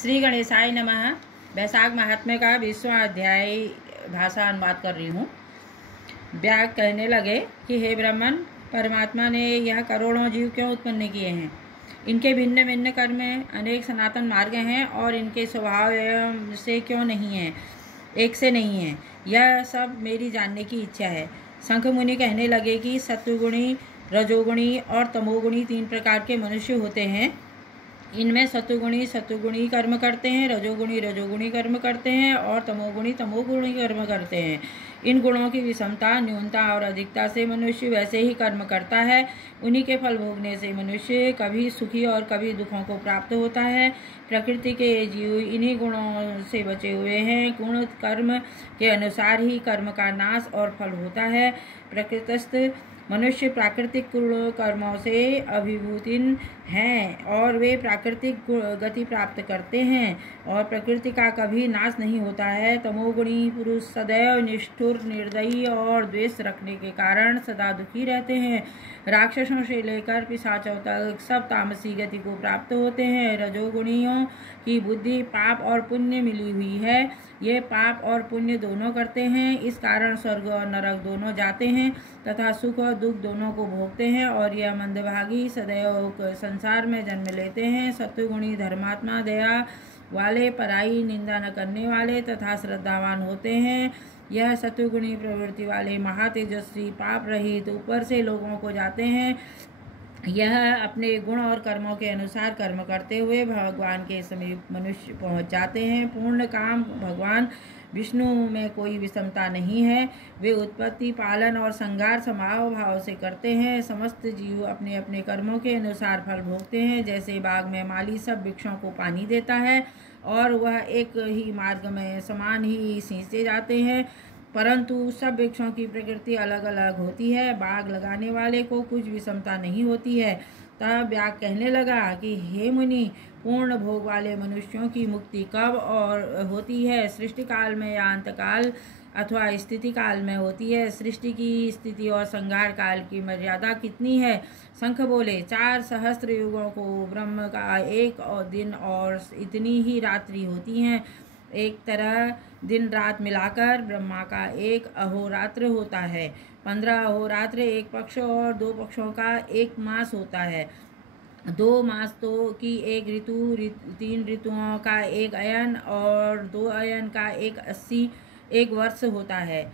श्री गणेशाय नमः। वैशाख महात्म्य का 20वां अध्याय भाषा अनुवाद कर रही हूँ। व्याग कहने लगे कि हे ब्राह्मण, परमात्मा ने यह करोड़ों जीव क्यों उत्पन्न किए हैं। इनके भिन्न भिन्न कर्म अनेक सनातन मार्ग हैं और इनके स्वभाव से क्यों नहीं है, एक से नहीं है। यह सब मेरी जानने की इच्छा है। शंख मुनि कहने लगे कि सत्वगुणी, रजोगुणी और तमोगुणी 3 प्रकार के मनुष्य होते हैं। इनमें सत्वगुणी कर्म करते हैं, रजोगुणी कर्म करते हैं और तमोगुणी कर्म करते हैं। इन गुणों की विषमता, न्यूनता और अधिकता से मनुष्य वैसे ही कर्म करता है। उन्हीं के फल भोगने से मनुष्य कभी सुखी और कभी दुखों को प्राप्त होता है। प्रकृति के जीव इन्हीं गुणों से बचे हुए हैं। गुण कर्म के अनुसार ही कर्म का नाश और फल होता है। प्रकृतस्थ मनुष्य प्राकृतिक कर्मों से अभिभूतिन हैं और वे प्राकृतिक गति प्राप्त करते हैं और प्रकृति का कभी नाश नहीं होता है। तमोगुणी पुरुष सदैव निष्ठुर, निर्दयी और द्वेष रखने के कारण सदा दुखी रहते हैं। राक्षसों से लेकर पिशाचों तक सब तामसी गति को प्राप्त होते हैं। रजोगुणियों की बुद्धि पाप और पुण्य मिली हुई है। ये पाप और पुण्य दोनों करते हैं, इस कारण स्वर्ग और नरक दोनों जाते हैं तथा सुख और दुख दोनों को भोगते हैं और यह मंदभागी सदैव संसार में जन्म लेते हैं। सत्वगुणी धर्मात्मा, दया वाले, पराई निंदा न करने वाले तथा श्रद्धावान होते हैं। यह सत्वगुणी प्रवृत्ति वाले महातेजस्वी, पाप रहित, ऊपर से लोगों को जाते हैं। यह अपने गुण और कर्मों के अनुसार कर्म करते हुए भगवान के समीप मनुष्य पहुंच जाते हैं। पूर्ण काम भगवान विष्णु में कोई विषमता नहीं है। वे उत्पत्ति, पालन और संहार समाव भाव से करते हैं। समस्त जीव अपने अपने कर्मों के अनुसार फल भोगते हैं। जैसे बाग में माली सब वृक्षों को पानी देता है और वह एक ही मार्ग में समान ही सींचते जाते हैं, परंतु सब वृक्षों की प्रकृति अलग अलग होती है। बाग लगाने वाले को कुछ विषमता नहीं होती है। तब व्याग कहने लगा कि हे मुनि, पूर्ण भोग वाले मनुष्यों की मुक्ति कब और होती है? सृष्टि काल में या अंतकाल अथवा स्थिति काल में होती है? सृष्टि की, स्थिति और संहार काल की मर्यादा कितनी है? शंख बोले, 4 सहस्त्र युगों को ब्रह्म का एक और दिन और इतनी ही रात्रि होती हैं। एक तरह दिन रात मिलाकर ब्रह्मा का एक अहोरात्र होता है। 15 अहोरात्र एक पक्ष और 2 पक्षों का एक मास होता है। 2 मास तो की एक ऋतु, 3 ऋतुओं का एक अयन और 2 अयन का एक 80 एक वर्ष होता है।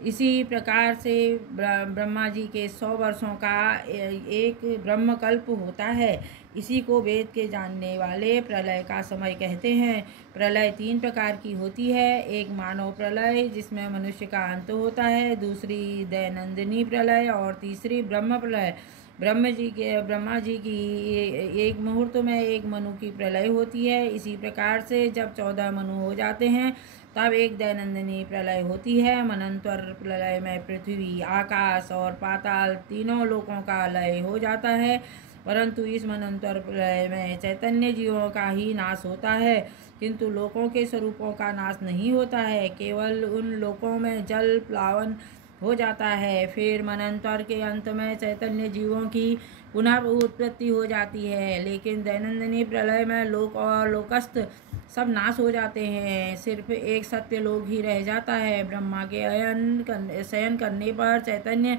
इसी प्रकार से ब्रह्मा जी के 100 वर्षों का एक ब्रह्मकल्प होता है। इसी को वेद के जानने वाले प्रलय का समय कहते हैं। प्रलय 3 प्रकार की होती है। एक मानव प्रलय जिसमें मनुष्य का अंत होता है, दूसरी दैनंदिनी प्रलय और तीसरी ब्रह्म प्रलय। ब्रह्मा जी की एक मुहूर्त में एक मनु की प्रलय होती है। इसी प्रकार से जब 14 मनु हो जाते हैं तब एक दैनंदिनी प्रलय होती है। मनंतर प्रलय में पृथ्वी, आकाश और पाताल तीनों लोकों का लय हो जाता है, परंतु इस मनंतर प्रलय में चैतन्य जीवों का ही नाश होता है, किंतु लोकों के स्वरूपों का नाश नहीं होता है। केवल उन लोकों में जल प्लावन हो जाता है। फिर मनंतर के अंत में चैतन्य जीवों की पुनः उत्पत्ति हो जाती है, लेकिन दैनंदिनी प्रलय में लोक और लोकस्थ सब नाश हो जाते हैं। सिर्फ एक सत्य लोक ही रह जाता है। ब्रह्मा के शयन करने पर चैतन्य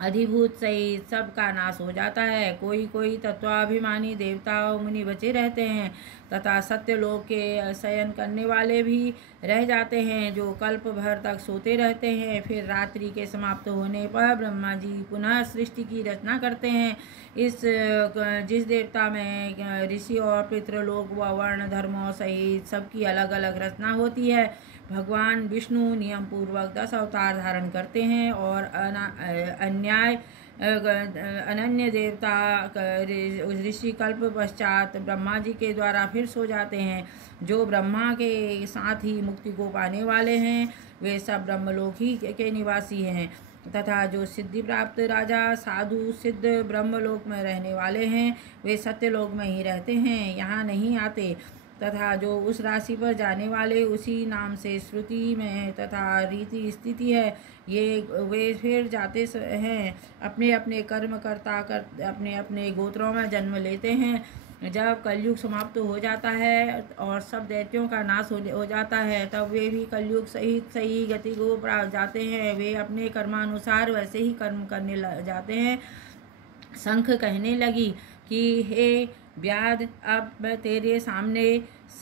अधिभूत सहित सब का नाश हो जाता है। कोई कोई तत्वाभिमानी देवता और मुनि बचे रहते हैं तथा सत्यलोक के शयन करने वाले भी रह जाते हैं, जो कल्प भर तक सोते रहते हैं। फिर रात्रि के समाप्त होने पर ब्रह्मा जी पुनः सृष्टि की रचना करते हैं। जिस देवता में ऋषि और पितृलोक व वर्ण धर्मों सहित सबकी अलग अलग रचना होती है, भगवान विष्णु नियम पूर्वक 10 अवतार धारण करते हैं और अनन्य देवता ऋषि कल्प पश्चात ब्रह्मा जी के द्वारा फिर सो जाते हैं। जो ब्रह्मा के साथ ही मुक्ति को पाने वाले हैं वे सब ब्रह्मलोक ही के निवासी हैं, तथा जो सिद्धि प्राप्त राजा, साधु, सिद्ध ब्रह्मलोक में रहने वाले हैं वे सत्यलोक में ही रहते हैं, यहाँ नहीं आते। तथा जो उस राशि पर जाने वाले उसी नाम से श्रुति में तथा रीति स्थिति है, वे फिर जाते हैं, अपने अपने कर्म करता कर अपने अपने गोत्रों में जन्म लेते हैं। जब कलयुग समाप्त हो जाता है और सब दैत्यों का नाश हो जाता है, तब वे भी कलयुग सहित सही गति को प्राप्त जाते हैं। वे अपने कर्मानुसार वैसे ही कर्म करने जाते हैं। शंख कहने लगी कि हे व्याध, अब मैं तेरे सामने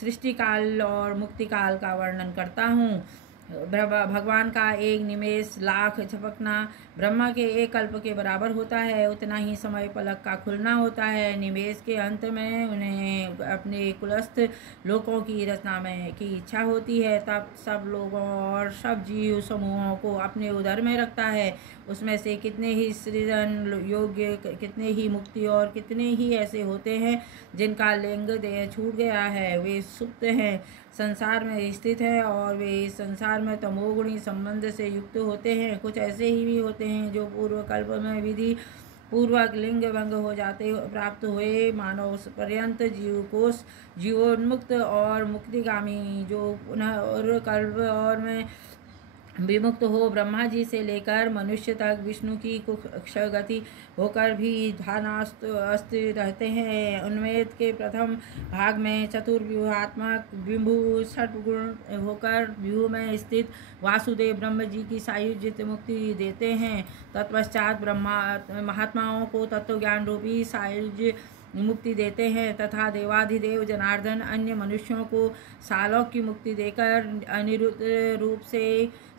सृष्टि काल और मुक्ति काल का वर्णन करता हूँ। भगवान का एक निमेष लाख झपकना ब्रह्मा के एक कल्प के बराबर होता है। उतना ही समय पलक का खुलना होता है। निमेष के अंत में उन्हें अपने कुलस्थ लोकों की रचना में की इच्छा होती है। तब सब लोगों और सब जीव समूहों को अपने उदर में रखता है। उसमें से कितने ही सृजन योग्य, कितने ही मुक्ति और कितने ही ऐसे होते हैं जिनका लिंग देह छूट गया है। वे सुप्त हैं, संसार में स्थित है और वे इस संसार में तमोगुणी संबंध से युक्त होते हैं। कुछ ऐसे ही भी होते हैं जो पूर्व कल्प में विधि पूर्वक लिंग भंग हो जाते प्राप्त हुए मानव पर्यंत जीवकोश जीवोन्मुक्त और मुक्तिगामी, जो पुनः और कल्प और में विमुक्त हो ब्रह्मा जी से लेकर मनुष्य तक विष्णु की क्षगति होकर भी ध्यानास्त रहते हैं। उन्मेद के प्रथम भाग में चतुर्व्यूहात्मक विभु षटगुण होकर व्यूह में स्थित वासुदेव ब्रह्म जी की सायुज्य मुक्ति देते हैं। तत्पश्चात ब्रह्मा महात्माओं को तत्वज्ञान रूपी सायुज्य मुक्ति देते हैं तथा देवाधिदेव जनार्दन अन्य मनुष्यों को सालोक की मुक्ति देकर अनिरुद्ध रूप से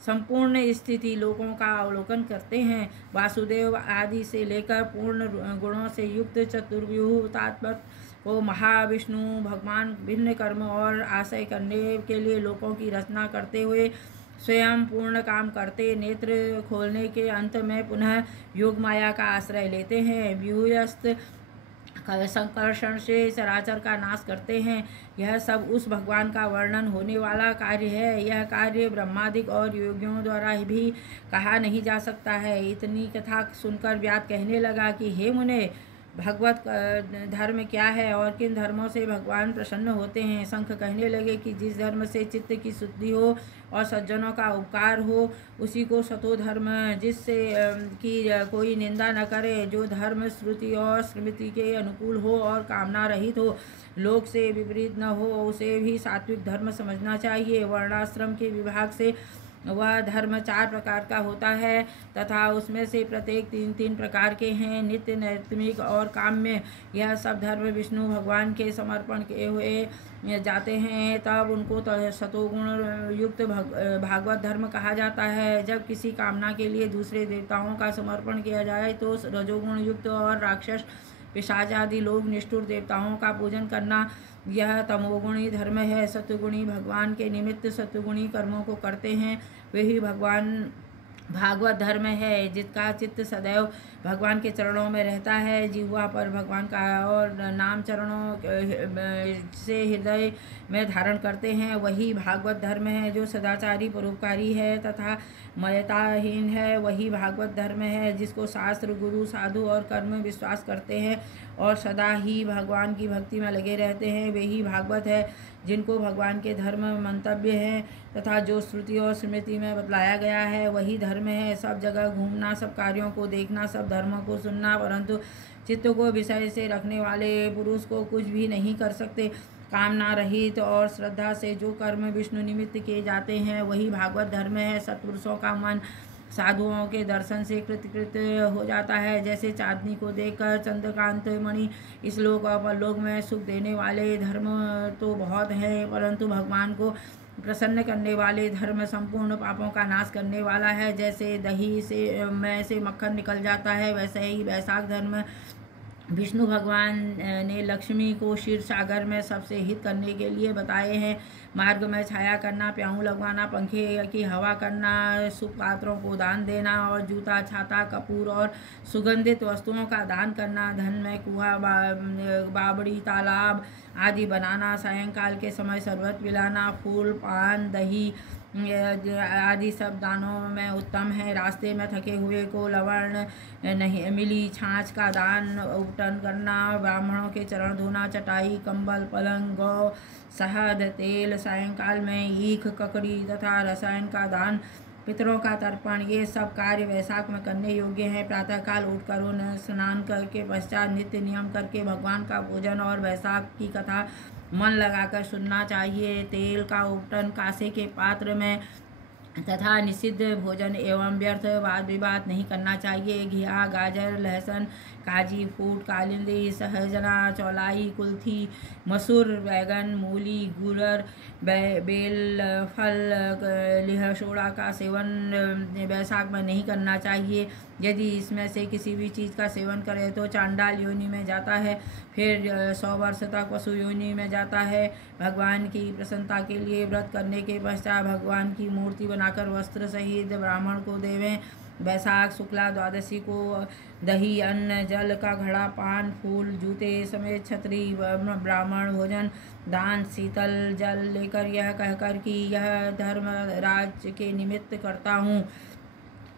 संपूर्ण स्थिति लोकों का अवलोकन करते हैं। वासुदेव आदि से लेकर पूर्ण गुणों से युक्त चतुर्व्यूहात्मक को महाविष्णु भगवान भिन्न कर्म और आशय करने के लिए लोकों की रचना करते हुए स्वयं पूर्ण काम करते नेत्र खोलने के अंत में पुनः योग माया का आश्रय लेते हैं। व्यूहस्थ संकर्षण से चराचर का नाश करते हैं। यह सब उस भगवान का वर्णन होने वाला कार्य है। यह कार्य ब्रह्मादिक और योगियों द्वारा भी कहा नहीं जा सकता है। इतनी कथा सुनकर व्याध कहने लगा कि हे मुने, भगवत धर्म क्या है और किन धर्मों से भगवान प्रसन्न होते हैं। शंख कहने लगे कि जिस धर्म से चित्त की शुद्धि हो और सज्जनों का उपकार हो उसी को सतो धर्म, जिससे कि कोई निंदा न करे, जो धर्म श्रुति और स्मृति के अनुकूल हो और कामना रहित हो, लोक से विपरीत न हो, उसे भी सात्विक धर्म समझना चाहिए। वर्णाश्रम के विभाग से वह धर्म 4 प्रकार का होता है तथा उसमें से प्रत्येक 3-3 प्रकार के हैं, नित्य, नैमित्तिक और काम्य। यह सब धर्म विष्णु भगवान के समर्पण किए हुए जाते हैं, तब उनको सतोगुण युक्त भागवत धर्म कहा जाता है। जब किसी कामना के लिए दूसरे देवताओं का समर्पण किया जाए तो रजोगुण युक्त और राक्षस पिशाच आदि लोग निष्ठुर देवताओं का पूजन करना, यह तमोगुणी धर्म है। सत्वगुणी भगवान के निमित्त सत्वगुणी कर्मों को करते हैं, वही भगवान भागवत धर्म है। जिसका चित्त सदैव भगवान के चरणों में रहता है, जिह्वा पर भगवान का और नाम चरणों से हृदय में धारण करते हैं, वही भागवत धर्म है। जो सदाचारी परोपकारी है तथा मयताहीन है, वही भागवत धर्म है। जिसको शास्त्र, गुरु, साधु और कर्म विश्वास करते हैं और सदा ही भगवान की भक्ति में लगे रहते हैं, वही भागवत है। जिनको भगवान के धर्म मंतव्य हैं तथा जो श्रुति और स्मृति में बतलाया गया है वही धर्म है। सब जगह घूमना, सब कार्यों को देखना, सब धर्मों को सुनना, परंतु चित्त को विषय से रखने वाले पुरुष को कुछ भी नहीं कर सकते। कामना रहित और श्रद्धा से जो कर्म विष्णु निमित्त किए जाते हैं वही भागवत धर्म है। सत्पुरुषों का मन साधुओं के दर्शन से कृतकृत हो जाता है। जैसे चांदनी को देखकर चंद्रकांत मणि, इस लोक और परलोक में सुख देने वाले धर्म तो बहुत हैं, परंतु भगवान को प्रसन्न करने वाले धर्म संपूर्ण पापों का नाश करने वाला है। जैसे दही से मक्खन निकल जाता है, वैसे ही वैशाख धर्म विष्णु भगवान ने लक्ष्मी को क्षीर सागर में सबसे हित करने के लिए बताए हैं। मार्ग में छाया करना, प्याऊ लगवाना, पंखे की हवा करना, सुपात्रों को दान देना और जूता, छाता, कपूर और सुगंधित वस्तुओं का दान करना, धन में कुआं, बावड़ी, तालाब आदि बनाना, सायंकाल के समय शरबत पिलाना, फूल, पान, दही आदि सब दानों में उत्तम है। रास्ते में थके हुए को लवण नहीं मिली छाछ का दान उपटन करना, ब्राह्मणों के चरण धोना, चटाई, कंबल, पलंग, गौ, शहद, तेल, सायंकाल में ईख, ककड़ी तथा रसायन का दान पितरों का तर्पण, ये सब कार्य वैशाख में करने योग्य हैं। प्रातःकाल उठकर उन्हें स्नान करके पश्चात नित्य नियम करके भगवान का पूजन और वैशाख की कथा मन लगाकर सुनना चाहिए। तेल का उपटन कांसे के पात्र में तथा निषिद्ध भोजन एवं व्यर्थ वाद विवाद नहीं करना चाहिए। घिया, गाजर, लहसुन, काजी, फूट, कालिंदी, सहजना, चौलाई, कुल्थी, मसूर, बैगन, मूली, गुलर, बेल, फल, लिहसोड़ा का सेवन वैशाख में नहीं करना चाहिए। यदि इसमें से किसी भी चीज़ का सेवन करे तो चांडाल योनि में जाता है, फिर 100 वर्ष तक पशु योनि में जाता है। भगवान की प्रसन्नता के लिए व्रत करने के पश्चात भगवान की मूर्ति बनाकर वस्त्र सहित ब्राह्मण को देवें। वैशाख शुक्ला द्वादशी को दही, अन्न, जल का घड़ा, पान, फूल, जूते समेत छत्री, ब्राह्मण भोजन, दान, शीतल जल लेकर यह कहकर कि यह धर्मराज के निमित्त करता हूँ,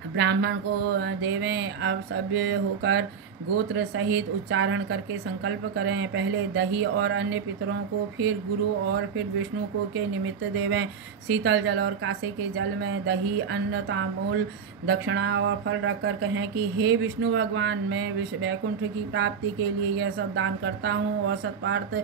ब्राह्मण को देवें। अब सभ्य होकर गोत्र सहित उच्चारण करके संकल्प करें। पहले दही और अन्य पितरों को, फिर गुरु और फिर विष्णु को के निमित्त देवें। शीतल जल और कांसे के जल में दही, अन्न, तांबूल, दक्षिणा और फल रखकर कहें कि हे विष्णु भगवान, मैं वैकुंठ की प्राप्ति के लिए यह सब दान करता हूँ। और सत्पार्थ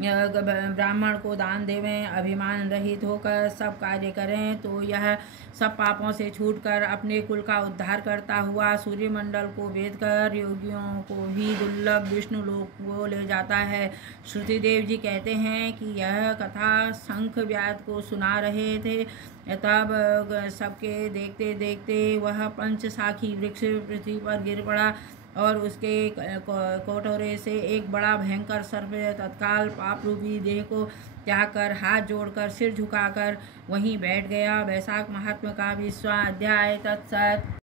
ब्राह्मण को दान देवें। अभिमान रहित होकर सब कार्य करें तो यह सब पापों से छूटकर अपने कुल का उद्धार करता हुआ सूर्यमंडल को वेद कर योगियों को भी दुर्लभ विष्णु लोक को ले जाता है। श्रुतिदेव जी कहते हैं कि यह कथा शंख व्याध को सुना रहे थे, तब सबके देखते देखते वह पंचशाखी वृक्ष पृथ्वी पर गिर पड़ा और उसके कोठोरे से एक बड़ा भयंकर सर्प तत्काल पाप रूपी देह को त्याग कर हाथ जोड़कर सिर झुकाकर वहीं बैठ गया। वैशाख महात्म्य का 20वां अध्याय। तत्सत।